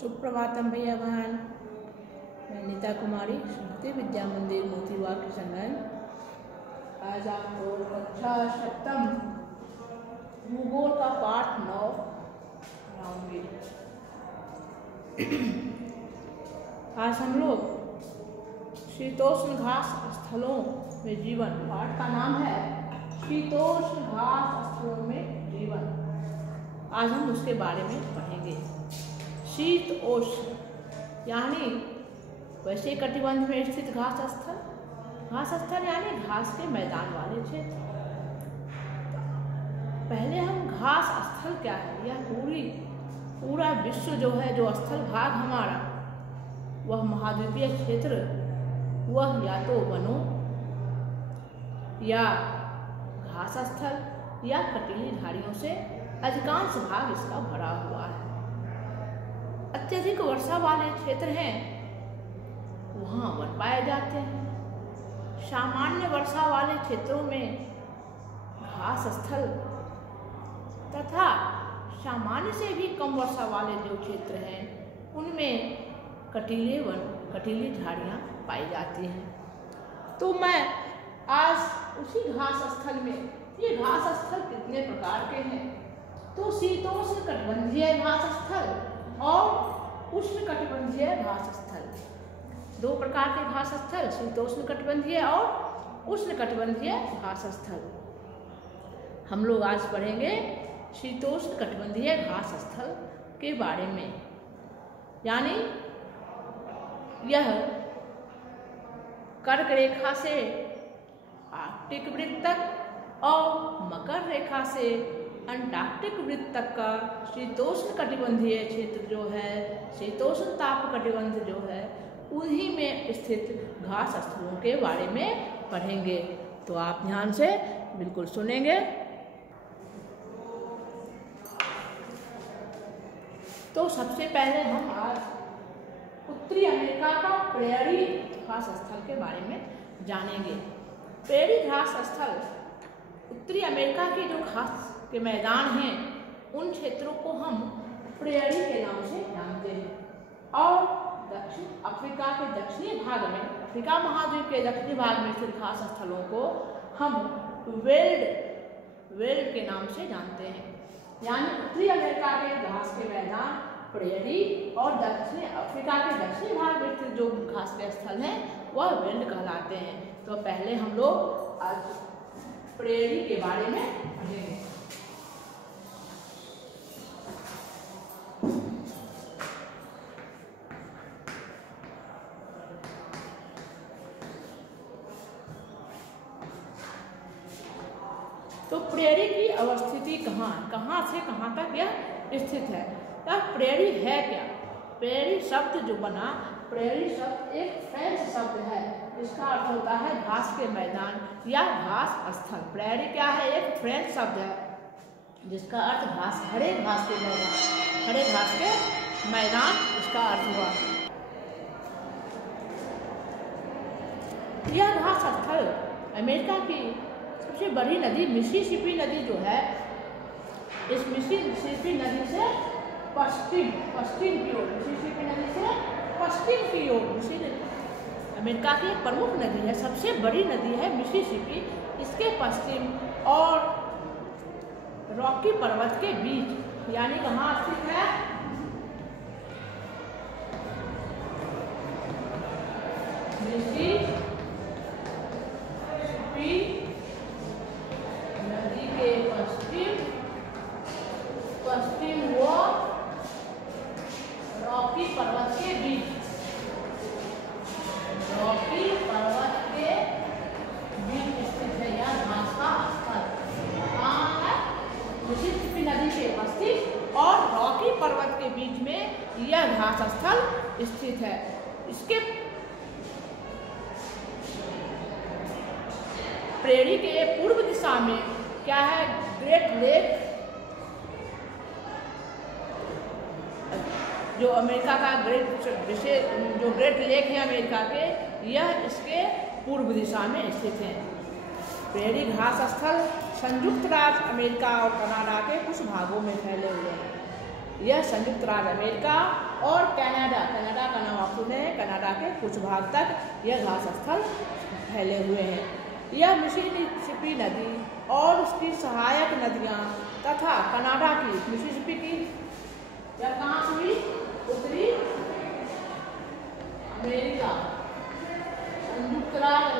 सुप्रभातम भैया बहन। मैं नीता कुमारी श्रुति विद्या मंदिर मोतीबाग किशनगंज। आज आपको कक्षा सप्तम भूगोल का पाठ 9 पढ़ाऊंगी। आज हम लोग शीतोष्ण घास स्थलों में जीवन, पाठ का नाम है शीतोष्ण घास स्थलों में जीवन। आज हम उसके बारे में पढ़ेंगे। शीत उष्ण यानी वैसे कटिबंध में स्थित घास स्थल यानी घास के मैदान वाले क्षेत्र। पहले हम घास स्थल क्या है, यह पूरा विश्व जो है, जो स्थल भाग हमारा, वह महाद्वीपीय क्षेत्र, वह या तो वनों या घास स्थल या कटीली झाड़ियों से अधिकांश भाग इसका भरा हुआ है। अत्यधिक वर्षा वाले क्षेत्र हैं, वहाँ वन पाए जाते हैं। सामान्य वर्षा वाले क्षेत्रों में घास स्थल तथा सामान्य से भी कम वर्षा वाले जो क्षेत्र हैं उनमें कटीले वन, कटीली झाड़ियाँ पाई जाती हैं। तो मैं आज उसी घास स्थल में, ये घास स्थल कितने प्रकार के हैं, तो शीतोष्ण कटिबंधीय घास स्थल और उष्ण कटिबंधीय घास स्थल, दो प्रकार के घास स्थल, शीतोष्ण कटिबंधीय और उष्ण कटिबंधीय घास स्थल। हम लोग आज पढ़ेंगे शीतोष्ण कटिबंधीय घास स्थल के बारे में। यानी यह कर्क रेखा से आर्कटिक वृत्त तक और मकर रेखा से अंटार्कटिक वृत्त तक का शीतोष्ण कटिबंधीय क्षेत्र जो है, शीतोष्ण ताप कटिबंध जो है, उन्हीं में स्थित घास स्थलों के बारे में पढ़ेंगे। तो आप ध्यान से बिल्कुल सुनेंगे। तो सबसे पहले हम आज उत्तरी अमेरिका का प्रेयरी घास स्थल के बारे में जानेंगे। प्रेयरी घास स्थल उत्तरी अमेरिका के जो घास के मैदान हैं, उन क्षेत्रों को हम प्रेयरी के नाम से जानते हैं। और दक्षिण अफ्रीका के दक्षिणी भाग में, अफ्रीका महाद्वीप के दक्षिणी भाग में स्थित घास स्थलों को हम वेल्ड के नाम से जानते हैं। यानी उत्तरी अमेरिका के घास के मैदान प्रेयरी और दक्षिणी अफ्रीका के दक्षिणी भाग में स्थित जो घास के स्थल हैं वह वेल्ड कहलाते हैं। तो पहले हम लोग आज प्रेयरी के बारे में पढ़ेंगे। तो प्रेयरी की अवस्थिति कहाँ से कहाँ तक यह स्थित है। यह प्रेयरी है क्या? प्रेयरी शब्द जो बना, प्रेयरी शब्द एक फ्रेंच शब्द है। इसका अर्थ होता है घास के मैदान या घास स्थल। प्रेयरी क्या है? एक फ्रेंच शब्द है जिसका अर्थ घास, हरे घास के मैदान, हरे घास के मैदान इसका अर्थ हुआ। यह घास स्थल अमेरिका की सबसे बड़ी नदी मिसिसिपी नदी जो है, इस मिसिसिपी नदी से पश्चिम की ओर, मिसिसिपी नदी से पश्चिम की ओर, अमेरिका की एक प्रमुख नदी है, सबसे बड़ी नदी है मिसिसिपी। इसके पश्चिम और रॉकी पर्वत के बीच, यानी कहाँ स्थित है? मिसिसिपी नदी के पश्चिम व रॉकी पर्वत के बीच, रॉकी पर्वत के बीच स्थित है यह घास का स्थल। कहाँ है? मिसिसिपी नदी के पश्चिम और रॉकी पर्वत के बीच में यह घास स्थल स्थित है। इसके प्रेयरी के पूर्व दिशा में क्या है? ग्रेट लेक, जो अमेरिका का जो ग्रेट लेक है अमेरिका के, यह इसके पूर्व दिशा में स्थित है। प्रेयरी घास स्थल संयुक्त राज्य अमेरिका और कनाडा के कुछ भागों में फैले हुए हैं। यह संयुक्त राज्य अमेरिका और कनाडा का नाम आप सुने हैं, कनाडा के कुछ भाग तक यह घास स्थल फैले हुए हैं। यह मिसिसिपी नदी और उसकी सहायक नदियाँ तथा कनाडा की मिसिसिपी की यह कहाँ हुई? उत्तरी अमेरिका, संयुक्त राज्य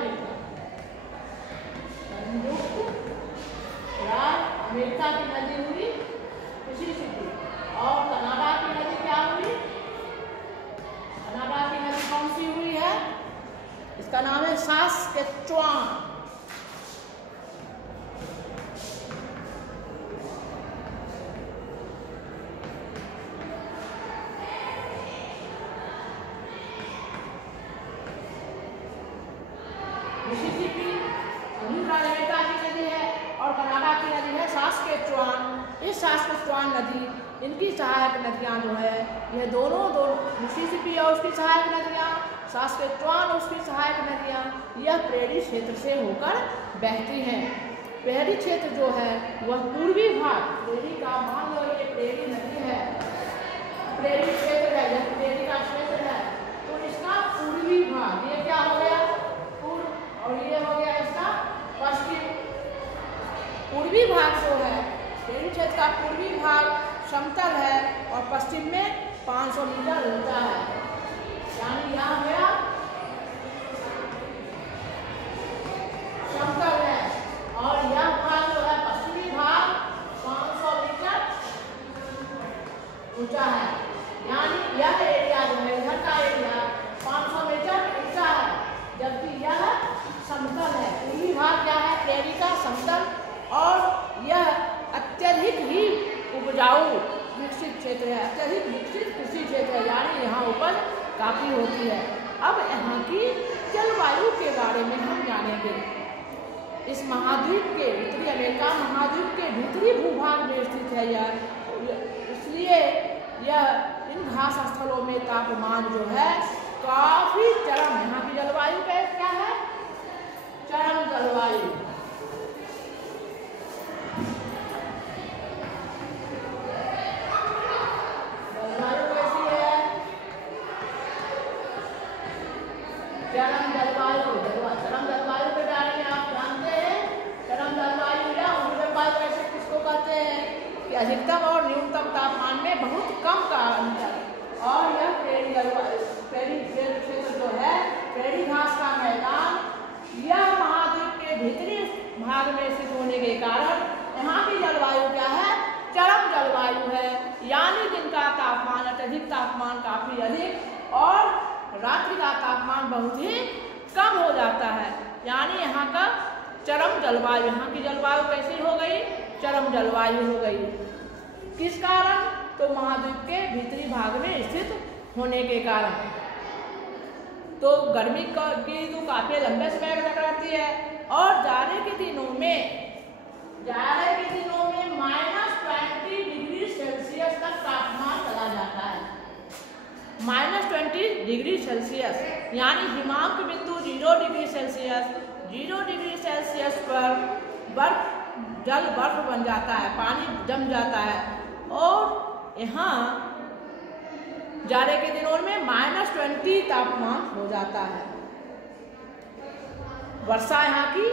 अमेरिका, अमेरिका की नदी हुई मिसिसिपी। और कनाडा की नदी क्या हुई? कनाडा की नदी कौन सी हुई है? इसका नाम है सास्केचुआन। मिसिसिपी संयुक्त राज्य अमेरिका की नदी है और कनाडा की नदी है सास्केचुआन। इस सास्केचुआन नदी, इनकी सहायक नदियाँ जो है, यह दोनों मिसिसिपी और उसकी सहायक नदियाँ, सास्केचुआन और उसकी सहायक नदियाँ, यह प्रेरी क्षेत्र से होकर बहती हैं। प्रेरी क्षेत्र जो है वह पूर्वी भाग, प्रेरी का मान लो ये प्रेरी नदी है, प्रेरी क्षेत्र है, यह प्रेरी का क्षेत्र है, तो इसका पूर्वी भाग ये क्या हो गया? पूर्व, और ये हो गया इसका पश्चिम। पूर्वी भाग जो है प्रेरी क्षेत्र का पूर्वी भाग समतल है और पश्चिम में 500 मीटर ऊंचा है, यानी यहाँ गया समतल है और यह भाग जो है पश्चिमी भाग 500 मीटर ऊंचा है, यानी यह एरिया जो है, इधर का एरिया 500 मीटर ऊंचा है, जबकि यह समतल है। पूर्वी भाग क्या है? प्रेरी का समतल, और यह अत्यधिक ही उपजाऊ विकसित क्षेत्र है, अत्यधिक विकसित कृषि क्षेत्र है, यानी यहाँ उपज काफ़ी होती है। अब यहाँ की जलवायु के बारे में हम जानेंगे। इस महाद्वीप के, उत्तरी अमेरिका महाद्वीप के भीतरी भूभाग में स्थित है यह, इसलिए यह इन घास स्थलों में तापमान जो है काफ़ी चरम, यहाँ की जलवायु क्या है? चरम जलवायु। चरम जलवायु के बारे में आप जानते हैं? चरम जलवायु या उष्णवायु कैसे किसको कहते हैं? कि अधिकतम और न्यूनतम तापमान में बहुत कम का अंतर। और यह प्रेरी जलवायु, प्रेरी क्षेत्र जो है, प्रेरी घास का मैदान, यह महाद्वीप के भीतरी भाग में स्थित होने के कारण यहाँ की जलवायु क्या है? चरम जलवायु है, यानी दिन का तापमान, अत्यधिक तापमान काफी अधिक और रात्रि का तापमान बहुत ही कम हो जाता है, यानी यहाँ का चरम जलवायु। यहाँ की जलवायु कैसी हो गई? चरम जलवायु हो गई। किस कारण? तो महाद्वीप के भीतरी भाग में स्थित होने के कारण। तो गर्मी की ऋतु काफी लंबे समय तक रहती है और जाड़े के दिनों में -20 डिग्री सेल्सियस तक तापमान चला जाता है। -20 डिग्री सेल्सियस, यानी हिमांक बिंदु 0 डिग्री सेल्सियस पर बर्फ बन जाता है, पानी जम जाता है और यहाँ जाड़े के दिनों में -20 तापमान हो जाता है। वर्षा यहाँ की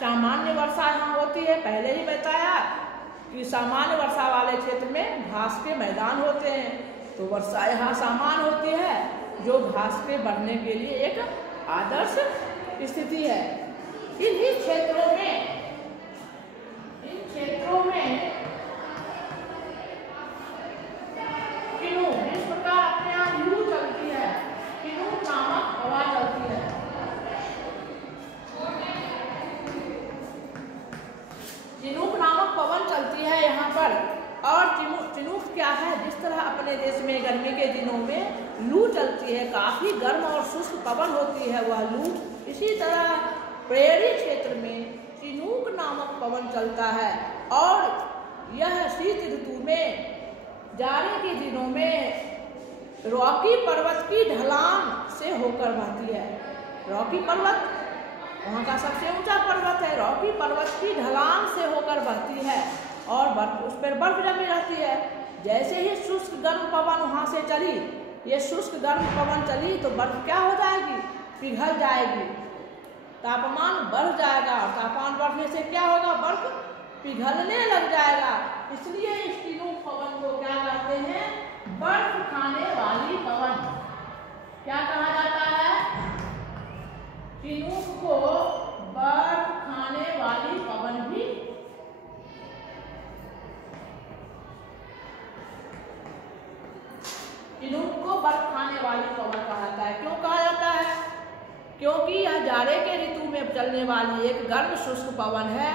सामान्य वर्षा यहाँ होती है, पहले ही बताया कि सामान्य वर्षा वाले क्षेत्र में घास के मैदान होते हैं, तो वर्षा यहाँ सामान्य होती है, जो घास के बढ़ने के लिए एक आदर्श स्थिति है। इन क्षेत्रों में किनू, इस प्रकार अपने यहाँ लू चलती है, किनू नामक हवा चलती है। चिनूक नामक पवन चलती है यहाँ पर। और चिनूक क्या है? जिस तरह अपने देश में गर्मी के दिनों में लू चलती है, काफी गर्म और शुष्क पवन होती है वह लू, इसी तरह प्रेरी क्षेत्र में चिनूक नामक पवन चलता है और यह शीत ऋतु में, जाड़े के दिनों में रॉकी पर्वत की ढलान से होकर बहती है। रॉकी पर्वत वहाँ का सबसे ऊंचा पर्वत है, रॉकी पर्वत की ढलान से होकर बहती है और उस पर बर्फ जमी रहती है। जैसे ही शुष्क गर्म पवन वहाँ से चली, ये शुष्क गर्म पवन चली तो बर्फ क्या हो जाएगी, पिघल जाएगी, तापमान बढ़ जाएगा और तापमान बढ़ने से क्या होगा, बर्फ पिघलने लग जाएगा। इसलिए इस टिनूक पवन को क्या कहते हैं, बर्फ खाने वाली पवन। क्या कहा जाता है, टिनूक को बर्फ खाने वाली पवन भी टिनूक को बर्फ खाने वाली पवन कहा जाता है। क्यों कहा जाता है, क्योंकि यह जाड़े के ऋतु में चलने वाली एक गर्म शुष्क पवन है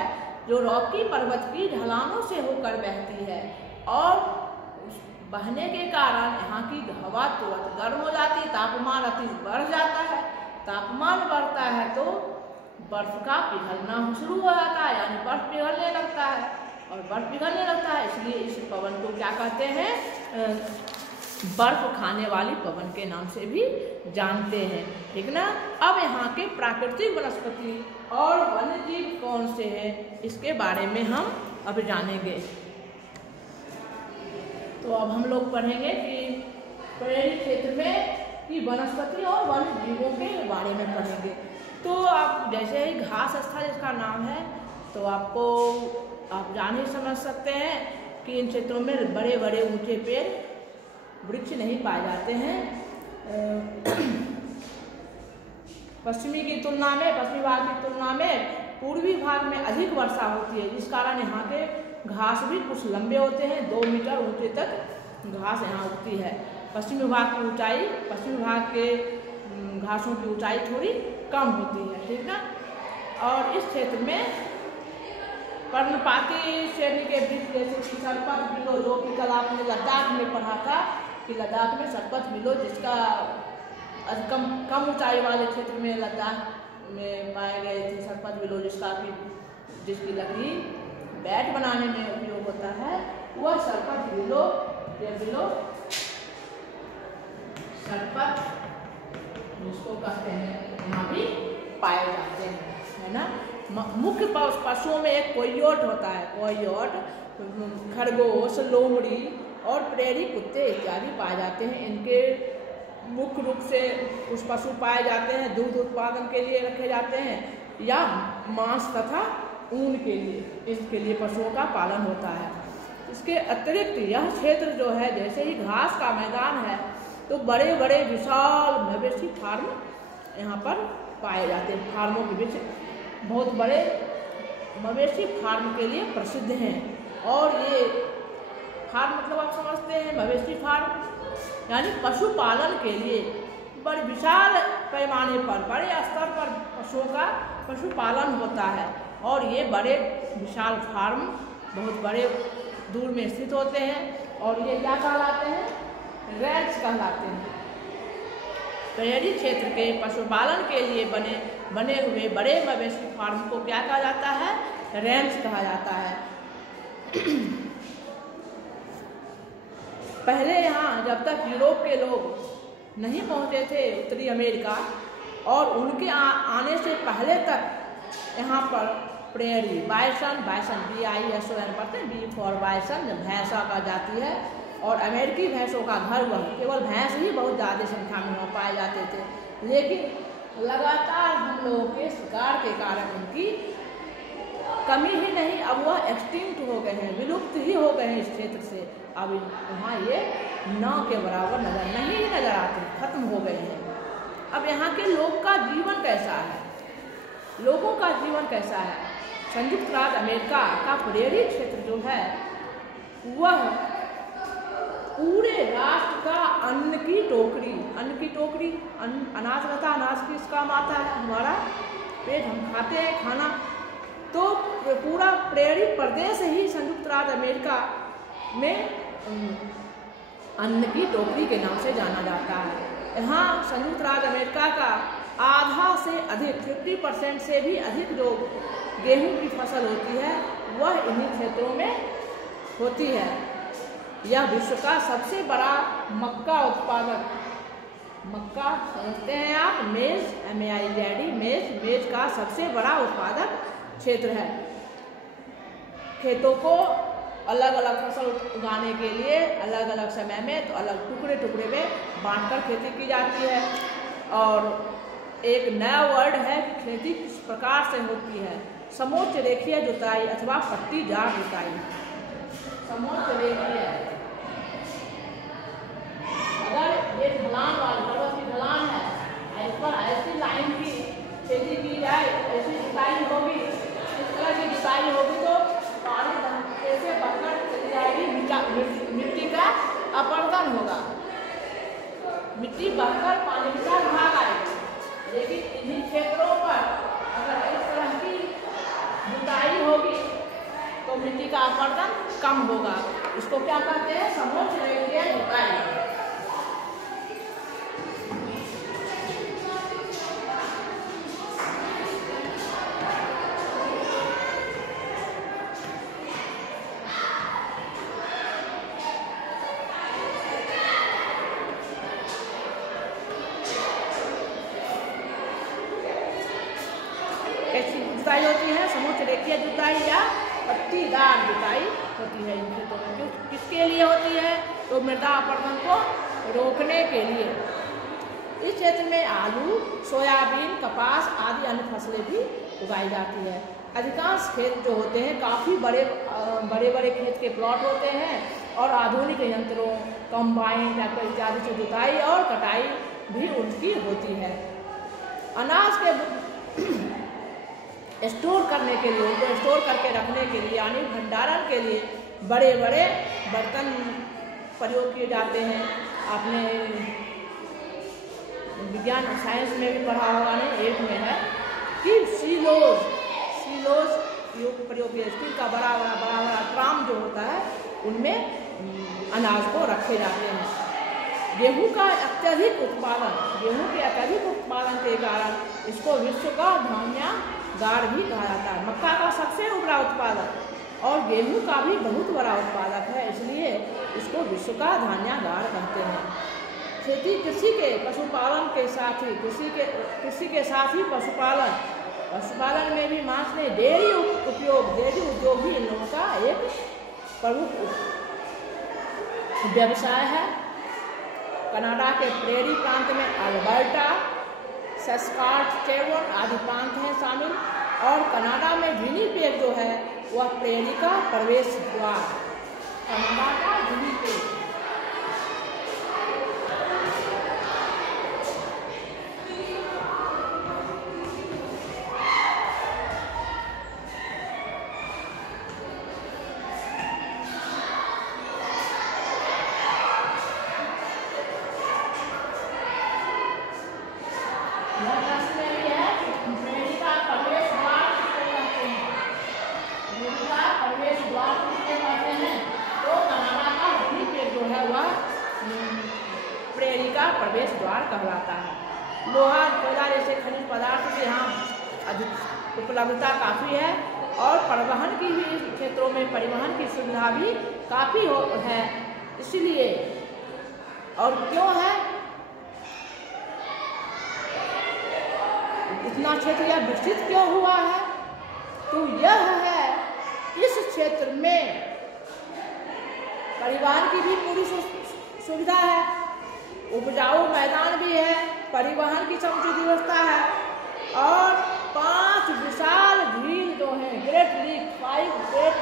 जो रॉकी पर्वत की ढलानों से होकर बहती है और बहने के कारण यहाँ की हवा तुरंत गर्म हो जाती है, तापमान अति बढ़ जाता है। तापमान बढ़ता है तो बर्फ का पिघलना शुरू हो जाता है, यानी बर्फ पिघलने लगता है और बर्फ पिघलने लगता है, इसलिए इस पवन को क्या कहते हैं, बर्फ खाने वाली पवन के नाम से भी जानते हैं। ठीक ना। अब यहाँ के प्राकृतिक वनस्पति और वन्यजीव कौन से हैं, इसके बारे में हम अब जानेंगे। तो अब हम लोग पढ़ेंगे कि प्रेरी क्षेत्र में की वनस्पति और वन्य जीवों के बारे में पढ़ेंगे। तो आप जैसे ही घास स्थल इसका नाम है, तो आप जान ही समझ सकते हैं कि इन क्षेत्रों में बड़े बड़े ऊंचे पेड़ वृक्ष नहीं पाए जाते हैं। पश्चिमी भाग की तुलना में पूर्वी भाग में अधिक वर्षा होती है, जिस कारण यहाँ के घास भी कुछ लंबे होते हैं, 2 मीटर ऊंचे तक घास यहाँ उगती है। पश्चिमी भाग के घासों की ऊंचाई थोड़ी कम होती है। ठीक ना। और इस क्षेत्र में पर्णपाती श्रेणी के वृक्ष जैसे कि सरपत बिलो, जो कि कल आपने लद्दाख में पढ़ा था कि लद्दाख में सरपत बिलो, जिसका कम ऊंचाई वाले क्षेत्र में लद्दाख में पाए गए थे सरपत बिलो, जिसकी लकड़ी बैट बनाने में उपयोग होता है, वह सरपत बिलो सरपत जिसको कहते हैं यहाँ भी पाए जाते हैं, है ना। मुख्य पशुओं में एक कोयोट होता है, कोयोट, खरगोश, लोमड़ी और प्रेरी कुत्ते इत्यादि पाए जाते हैं। इनके मुख्य रूप से कुछ पशु पाए जाते हैं दूध उत्पादन के लिए रखे जाते हैं या मांस तथा ऊन के लिए, इसके लिए पशुओं का पालन होता है। इसके अतिरिक्त यह क्षेत्र जो है, जैसे ही घास का मैदान है, तो बड़े बड़े विशाल मवेशी फार्म यहाँ पर पाए जाते हैं। फार्मों के बीच बहुत बड़े मवेशी फार्म के लिए प्रसिद्ध हैं। और ये फार्म मतलब आप समझते हैं, मवेशी फार्म यानी पशुपालन के लिए बड़े विशाल पैमाने पर, बड़े स्तर पर पशुओं का पशुपालन होता है। और ये बड़े विशाल फार्म बहुत बड़े दूर में स्थित होते हैं और ये क्या कहलाते हैं, रैंच कहलाते हैं। प्रेरी क्षेत्र के पशुपालन के लिए बने हुए बड़े मवेशी फार्म को क्या कहा जाता है, रैंच कहा जाता है। पहले यहाँ जब तक यूरोप के लोग नहीं पहुँचे थे उत्तरी अमेरिका, और उनके आने से पहले तक यहाँ पर प्रेरी बाइसन BISON पढ़ते हैं, B फॉर बाइसन, भैंसा का जाति है। और अमेरिकी भैंसों का घर हुआ, केवल भैंस ही बहुत ज़्यादा संख्या में वहाँ पाए जाते थे, लेकिन लगातार हम लोगों के शिकार के कारण उनकी कमी ही नहीं, अब वह एक्सटिंक्ट हो गए हैं, विलुप्त ही हो गए हैं इस क्षेत्र से। अब वहाँ ये न के बराबर नहीं नजर आते, खत्म हो गए हैं। अब यहाँ के लोग का जीवन कैसा है, लोगों का जीवन कैसा है। संयुक्त राज्य अमेरिका का प्रेरी क्षेत्र जो है, वह पूरे राष्ट्र का अन्न की टोकरी, अनाज रहता, अनाज किस काम आता है, हमारा पेट, हम खाते हैं खाना। तो पूरा प्रेरी प्रदेश ही संयुक्त राज्य अमेरिका में अन्न की टोकरी के नाम से जाना जाता है। यहाँ संयुक्त राज्य अमेरिका का आधा से अधिक 50% से भी अधिक जो गेहूं की फसल होती है, वह इन्हीं क्षेत्रों में होती है। यह विश्व का सबसे बड़ा मक्का उत्पादक, मक्का समझते हैं आप, मेज, MAIZ, मेज का सबसे बड़ा उत्पादक क्षेत्र है। खेतों को अलग अलग फसल उगाने के लिए अलग अलग समय में तो अलग टुकड़े टुकड़े में बांटकर खेती की जाती है। और एक नया वर्ड है कि खेती किस प्रकार से होती है, समोच्च रेखीय जुताई अथवा पट्टीदार जुताई। समोच्च रेखीय, अगर ये ढलान वाली पर्वत की ढलान है, इस पर ऐसी लाइन की खेती की जाए, ऐसी जुताई होगी, इस तरह की जुताई होगी तो पानी कैसे बहकर चली जाएगी, मिट्टी का अपरदन होगा, मिट्टी बहकर पानी के साथ भाग आएगी। लेकिन इन्हीं क्षेत्रों पर अगर इस तरह की जुताई होगी तो मिट्टी का अपरदन कम होगा। इसको क्या कहते हैं, समोच्च रेखीय जुताई। कैसी जुताई होती है, समोच्च रेखीय जुताई या पट्टीदार जुताई होती है इन खेतों में। किसके लिए होती है, तो मृदा अपरदन को रोकने के लिए। इस क्षेत्र में आलू, सोयाबीन, कपास आदि अन्य फसलें भी उगाई जाती है। अधिकांश खेत जो होते हैं काफ़ी बड़े बड़े खेत के प्लॉट होते हैं और आधुनिक यंत्रों, कंबाइन, ट्रैक्टर इत्यादि से जुताई और कटाई भी उनकी होती है। अनाज के स्टोर करने के लिए, उनको स्टोर करके रखने के लिए यानी भंडारण के लिए बड़े बड़े बर्तन प्रयोग किए जाते हैं। आपने विज्ञान साइंस में भी पढ़ा होगा, नहीं एक में है कि सीलोज प्रयोग किया, स्टील का बड़ा बड़ा ट्राम जो होता है उनमें अनाज को रखे जाते हैं। गेहूं के अत्यधिक उत्पादन के कारण इसको विश्व का धान्यागार भी कहा जाता है। मक्का का सबसे बड़ा उत्पादक और गेहूं का भी बहुत बड़ा उत्पादक है, इसलिए इसको विश्व का धान्यागार कहते हैं। खेती कृषि के पशुपालन के साथ ही कृषि के साथ ही पशुपालन में भी मांस में डेयरी उद्योग भी इन लोगों का एक प्रमुख व्यवसाय है। कनाडा के प्रेरी प्रांत में अल्बर्टा, सस्काटचेवन आदि प्रांत हैं शामिल, और कनाडा में विनिपेग जो है वह प्रेरी का प्रवेश द्वार। कनाडा का विनिपेग प्रवेश द्वार कहलाता है। लोहा, कोयला जैसे खनिज पदार्थ की यहाँ अधिक उपलब्धता काफ़ी है और परिवहन की भी इस क्षेत्रों में परिवहन की सुविधा भी काफ़ी है। इसलिए और क्यों है इतना क्षेत्र यह विकसित क्यों हुआ है, तो यह है इस क्षेत्र में परिवहन की भी पूरी सुविधा है, उपजाऊ मैदान भी है, परिवहन की समुचित व्यवस्था है और 5 विशाल झील जो हैं, 5 ग्रेट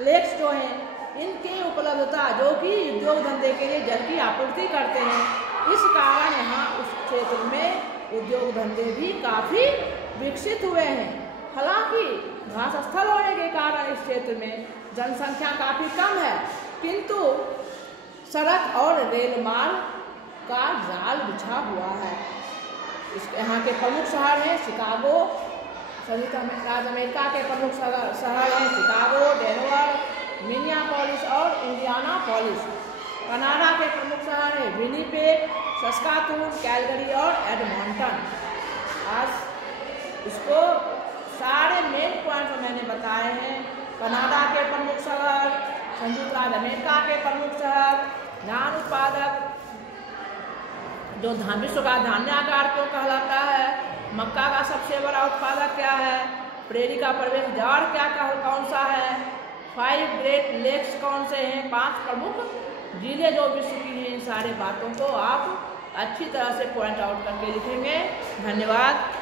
लेक्स जो हैं, इनकी उपलब्धता जो कि उद्योग धंधे के लिए जल की आपूर्ति करते हैं। इस कारण यहाँ उस क्षेत्र में उद्योग धंधे भी काफ़ी विकसित हुए हैं। हालांकि घास स्थल होने के कारण इस क्षेत्र में जनसंख्या काफ़ी कम है, किंतु सड़क और रेल मार्ग का जाल बिछा हुआ है। यहाँ के प्रमुख शहर हैं शिकागो, संयुक्त राज्य अमेरिका के प्रमुख शहर हैं शिकागो, डेनवर, मिनियापोलिस और इंडियानापोलिस। कनाडा के प्रमुख शहर हैं विनिपेग, सस्कातून, कैलगरी और एडमंटन। आज इसको सारे मेन पॉइंट मैंने बताए हैं। कनाडा के प्रमुख शहर, संयुक्त राज्य अमेरिका के प्रमुख शहर, धान उत्पादक जो विश्व का धान्यागार क्यों कहलाता है, मक्का का सबसे बड़ा उत्पादक क्या है, प्रेरी का प्रवेश द्वार कौन सा है, 5 ग्रेट लेक्स कौन से हैं, 5 प्रमुख झीलें जो विश्व की हैं। इन सारे बातों को आप अच्छी तरह से पॉइंट आउट करके लिखेंगे। धन्यवाद।